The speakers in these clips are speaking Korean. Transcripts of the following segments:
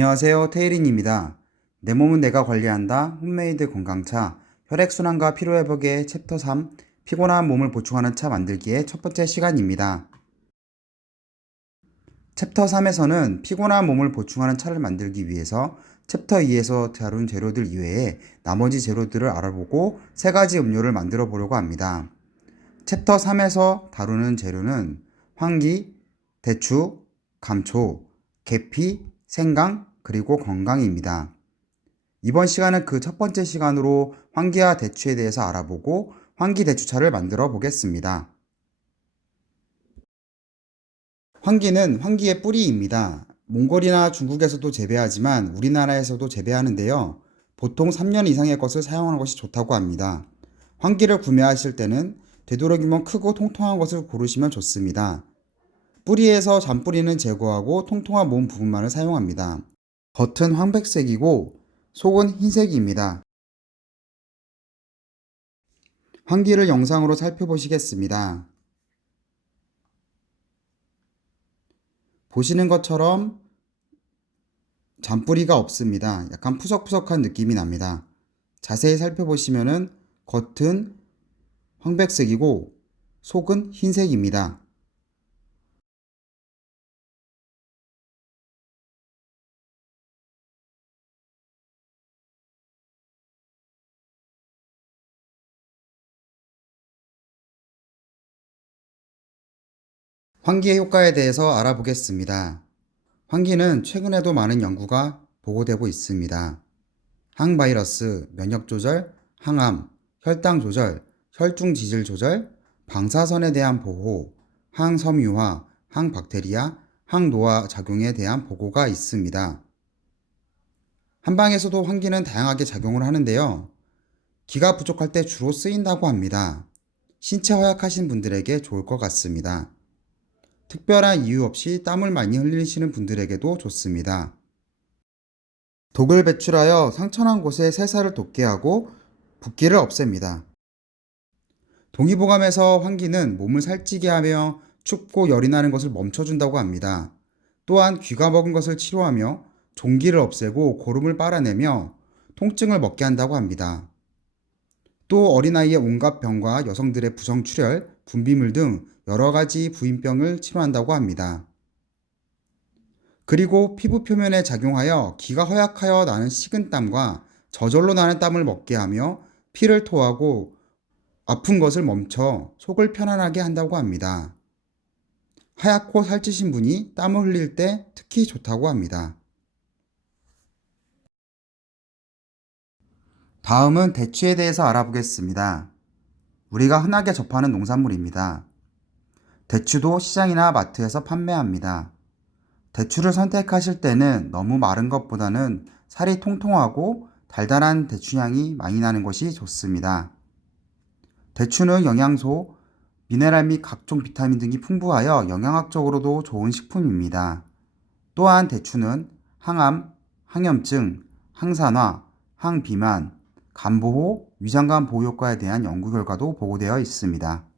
안녕하세요. 테이린입니다. 내 몸은 내가 관리한다. 홈메이드 건강차 혈액순환과 피로회복의 챕터 3 피곤한 몸을 보충하는 차 만들기의 첫 번째 시간입니다. 챕터 3에서는 피곤한 몸을 보충하는 차를 만들기 위해서 챕터 2에서 다룬 재료들 이외에 나머지 재료들을 알아보고 세 가지 음료를 만들어 보려고 합니다. 챕터 3에서 다루는 재료는 황기, 대추, 감초, 계피, 생강, 그리고 건강입니다. 이번 시간은 그 첫 번째 시간으로 황기와 대추에 대해서 알아보고 황기 대추차를 만들어 보겠습니다. 황기는 황기의 뿌리입니다. 몽골이나 중국에서도 재배하지만 우리나라에서도 재배하는데요. 보통 3년 이상의 것을 사용하는 것이 좋다고 합니다. 황기를 구매하실 때는 되도록이면 크고 통통한 것을 고르시면 좋습니다. 뿌리에서 잔뿌리는 제거하고 통통한 몸 부분만을 사용합니다. 겉은 황백색이고 속은 흰색입니다. 황기를 영상으로 살펴보시겠습니다. 보시는 것처럼 잔뿌리가 없습니다. 약간 푸석푸석한 느낌이 납니다. 자세히 살펴보시면은 겉은 황백색이고 속은 흰색입니다. 황기의 효과에 대해서 알아보겠습니다. 황기는 최근에도 많은 연구가 보고되고 있습니다. 항바이러스, 면역 조절, 항암, 혈당 조절, 혈중 지질 조절, 방사선에 대한 보호, 항섬유화, 항박테리아, 항노화 작용에 대한 보고가 있습니다. 한방에서도 황기는 다양하게 작용을 하는데요. 기가 부족할 때 주로 쓰인다고 합니다. 신체 허약하신 분들에게 좋을 것 같습니다. 특별한 이유 없이 땀을 많이 흘리시는 분들에게도 좋습니다. 독을 배출하여 상처난 곳에 세살을 돋게 하고 붓기를 없앱니다. 동의보감에서 황기는 몸을 살찌게 하며 춥고 열이 나는 것을 멈춰준다고 합니다. 또한 귀가 먹은 것을 치료하며 종기를 없애고 고름을 빨아내며 통증을 먹게 한다고 합니다. 또 어린아이의 온갖 병과 여성들의 부정출혈, 분비물 등 여러 가지 부인병을 치료한다고 합니다. 그리고 피부 표면에 작용하여 기가 허약하여 나는 식은땀과 저절로 나는 땀을 먹게 하며 피를 토하고 아픈 것을 멈춰 속을 편안하게 한다고 합니다. 하얗고 살찌신 분이 땀을 흘릴 때 특히 좋다고 합니다. 다음은 대추에 대해서 알아보겠습니다. 우리가 흔하게 접하는 농산물입니다. 대추도 시장이나 마트에서 판매합니다. 대추를 선택하실 때는 너무 마른 것보다는 살이 통통하고 달달한 대추향이 많이 나는 것이 좋습니다. 대추는 영양소, 미네랄 및 각종 비타민 등이 풍부하여 영양학적으로도 좋은 식품입니다. 또한 대추는 항암, 항염증, 항산화, 항비만, 간보호, 위장관 보호 효과에 대한 연구 결과도 보고되어 있습니다.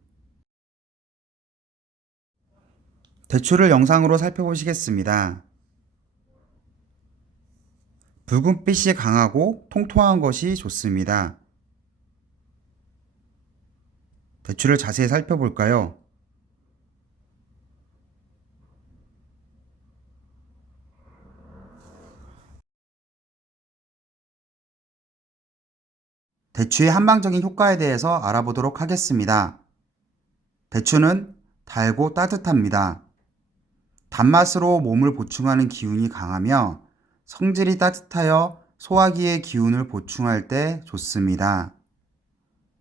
대추를 영상으로 살펴보시겠습니다. 붉은빛이 강하고 통통한 것이 좋습니다. 대추를 자세히 살펴볼까요? 대추의 한방적인 효과에 대해서 알아보도록 하겠습니다. 대추는 달고 따뜻합니다. 단맛으로 몸을 보충하는 기운이 강하며 성질이 따뜻하여 소화기의 기운을 보충할 때 좋습니다.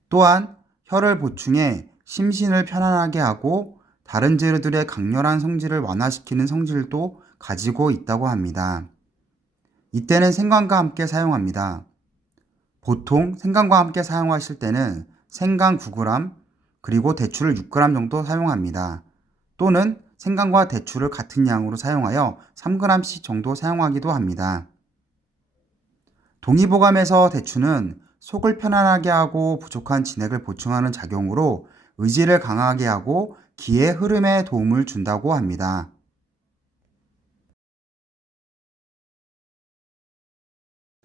또한 혈을 보충해 심신을 편안하게 하고 다른 재료들의 강렬한 성질을 완화시키는 성질도 가지고 있다고 합니다. 이때는 생강과 함께 사용합니다. 보통 생강과 함께 사용하실 때는 생강 9g 그리고 대추를 6g 정도 사용합니다. 또는 생강과 대추를 같은 양으로 사용하여 3g씩 정도 사용하기도 합니다. 동의보감에서 대추는 속을 편안하게 하고 부족한 진액을 보충하는 작용으로 의지를 강하게 하고 기의 흐름에 도움을 준다고 합니다.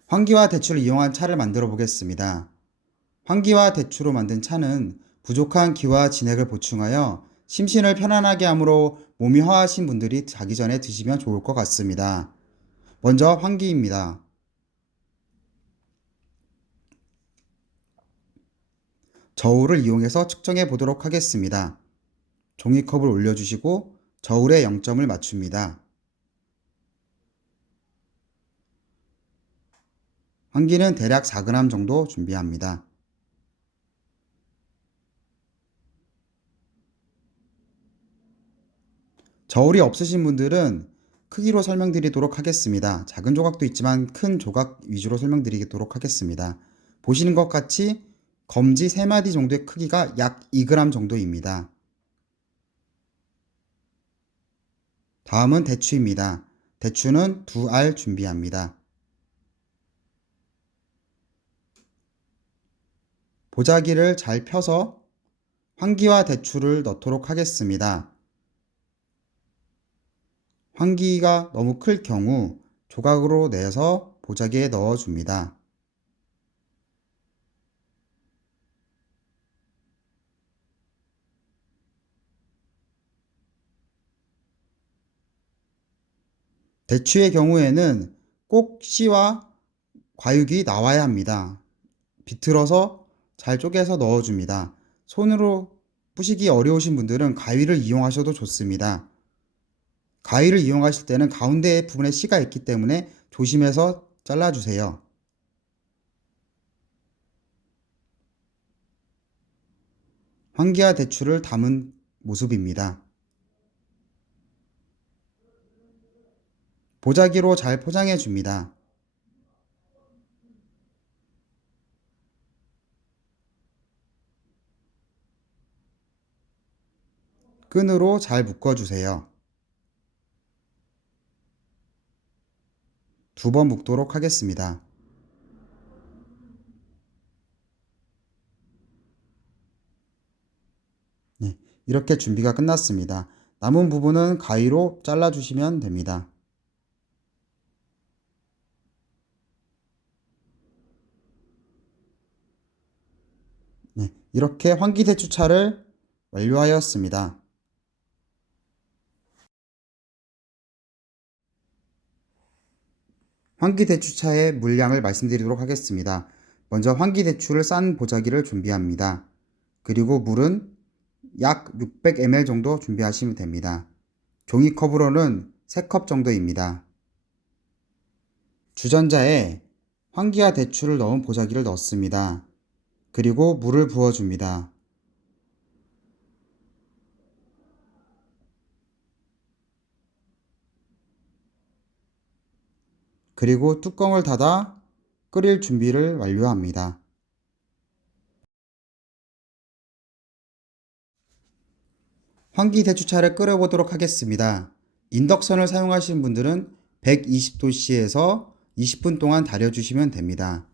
환기와 대추를 이용한 차를 만들어 보겠습니다. 환기와 대추로 만든 차는 부족한 기와 진액을 보충하여 심신을 편안하게 하므로 몸이 허하신 분들이 자기 전에 드시면 좋을 것 같습니다. 먼저 환기입니다. 저울을 이용해서 측정해 보도록 하겠습니다. 종이컵을 올려주시고 저울에 0점을 맞춥니다. 환기는 대략 4g 정도 준비합니다. 저울이 없으신 분들은 크기로 설명드리도록 하겠습니다. 작은 조각도 있지만 큰 조각 위주로 설명드리도록 하겠습니다. 보시는 것 같이 검지 3마디 정도의 크기가 약 2g 정도입니다. 다음은 대추입니다. 대추는 2알 준비합니다. 보자기를 잘 펴서 환기와 대추를 넣도록 하겠습니다. 환기가 너무 클 경우 조각으로 내서 보자기에 넣어줍니다. 대추의 경우에는 꼭 씨와 과육이 나와야 합니다. 비틀어서 잘 쪼개서 넣어줍니다. 손으로 부시기 어려우신 분들은 가위를 이용하셔도 좋습니다. 가위를 이용하실 때는 가운데 부분에 씨가 있기 때문에 조심해서 잘라주세요. 환기와 대추를 담은 모습입니다. 보자기로 잘 포장해 줍니다. 끈으로 잘 묶어주세요. 2번 묶도록 하겠습니다. 네, 이렇게 준비가 끝났습니다. 남은 부분은 가위로 잘라주시면 됩니다. 네, 이렇게 환기대추차를 완료하였습니다. 환기대추차의 물량을 말씀드리도록 하겠습니다. 먼저 환기대추를 싼 보자기를 준비합니다. 그리고 물은 약 600ml 정도 준비하시면 됩니다. 종이컵으로는 3컵 정도입니다. 주전자에 환기와 대추를 넣은 보자기를 넣습니다. 그리고 물을 부어줍니다. 그리고 뚜껑을 닫아 끓일 준비를 완료합니다. 환기 대추차를 끓여보도록 하겠습니다. 인덕션을 사용하시는 분들은 120도씨에서 20분 동안 달여주시면 됩니다.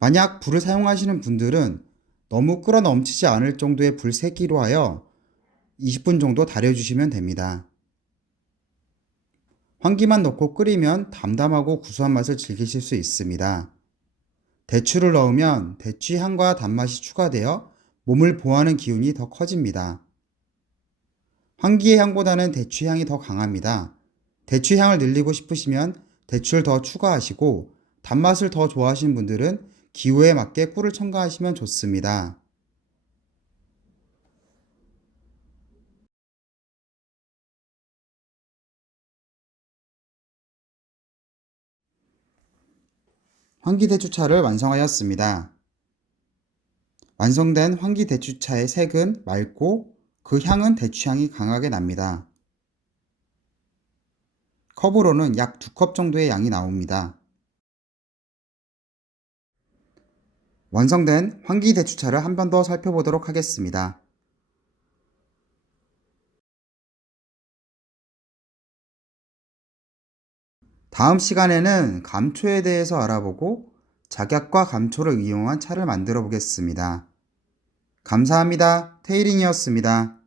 만약 불을 사용하시는 분들은 너무 끓어 넘치지 않을 정도의 불 세기로 하여 20분 정도 달여주시면 됩니다. 환기만 넣고 끓이면 담담하고 구수한 맛을 즐기실 수 있습니다. 대추를 넣으면 대추 향과 단맛이 추가되어 몸을 보호하는 기운이 더 커집니다. 환기의 향보다는 대추 향이 더 강합니다. 대추 향을 늘리고 싶으시면 대추를 더 추가하시고 단맛을 더 좋아하시는 분들은 기호에 맞게 꿀을 첨가하시면 좋습니다. 환기대추차를 완성하였습니다. 완성된 환기대추차의 색은 맑고 그 향은 대추향이 강하게 납니다. 컵으로는 약 2컵 정도의 양이 나옵니다. 완성된 환기대추차를 한 번 더 살펴보도록 하겠습니다. 다음 시간에는 감초에 대해서 알아보고 작약과 감초를 이용한 차를 만들어 보겠습니다. 감사합니다. 테이링이었습니다.